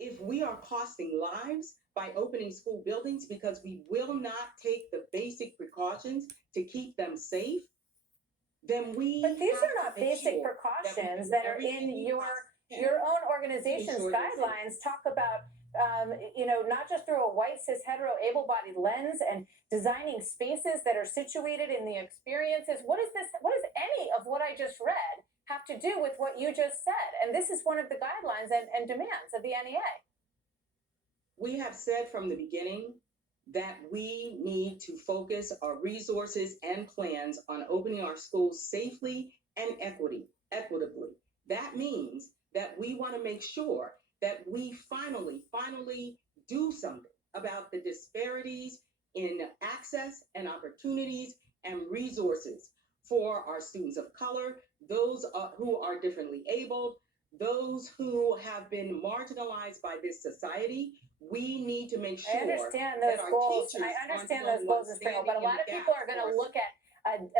if we are costing lives by opening school buildings because we will not take the basic precautions to keep them safe, then But we these have are to not make basic sure that we precautions do that are everything in we possibly can your own to organization's ensure their safety. guidelines. Talk about not just through a white cis hetero able-bodied lens and designing spaces that are situated in the experiences. What is this? What does any of what I just read have to do with what you just said? And this is one of the guidelines and demands of the NEA. We have said from the beginning that we need to focus our resources and plans on opening our schools safely and equitably. That means that we want to make sure that we finally do something about the disparities in access and opportunities and resources for our students of color, those who are differently abled, those who have been marginalized by this society. We need to make sure I understand that those our goals. teachers I aren't understand the those only goals, ones Ms. Pringle, standing but a in lot the of people gap are going for to us. look at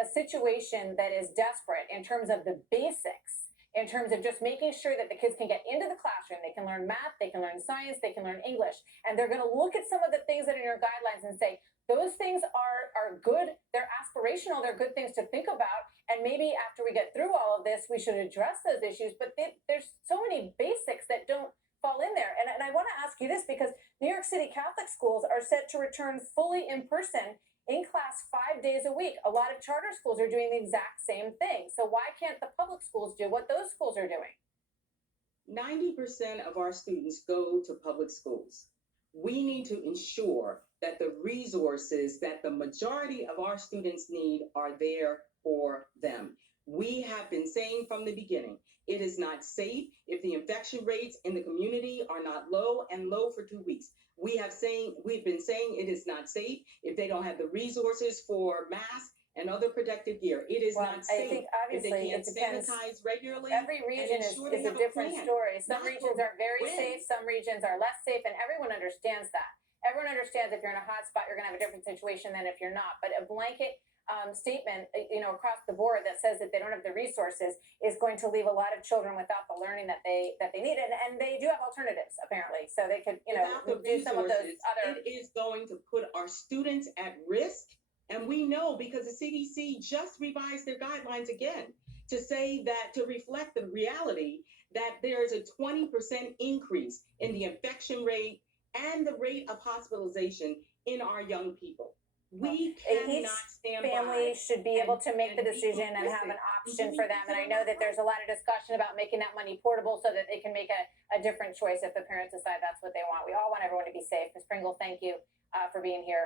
a situation that is desperate in terms of the basics, in terms of just making sure that the kids can get into the classroom, they can learn math, they can learn science, they can learn English. And they're going to look at some of the things that are in your guidelines and say, those things are good, they're aspirational, they're good things to think about. And maybe after we get through all of this, we should address those issues. But there's so many basics that don't fall in there. And I want to ask you this because New York City Catholic schools are set to return fully in person in class 5 days a week. A lot of charter schools are doing the exact same thing. So why can't the public schools do what those schools are doing? 90% of our students go to public schools. We need to ensure that the resources that the majority of our students need are there for them. We have been saying from the beginning, it is not safe if the infection rates in the community are not low and low for 2 weeks. We've been saying it is not safe if they don't have the resources for masks and other protective gear. It is not safe I think if they obviously can't it depends. sanitize regularly. Every region is a different story. Some regions are very safe, some regions are less safe, and everyone understands that. Everyone understands if you're in a hot spot, you're going to have a different situation than if you're not. But a blanket statement, across the board that says that they don't have the resources is going to leave a lot of children without the learning that they need. And they do have alternatives, apparently. So they could, do some of those other. It is going to put our students at risk. And we know because the CDC just revised their guidelines again to say that to reflect the reality that there's a 20% increase in the infection rate and the rate of hospitalization in our young people. We cannot stand by. Family should be able to make the decision and have an option for them. And I know that there's a lot of discussion about making that money portable so that they can make a different choice if the parents decide that's what they want. We all want everyone to be safe. Ms. Pringle, thank you for being here.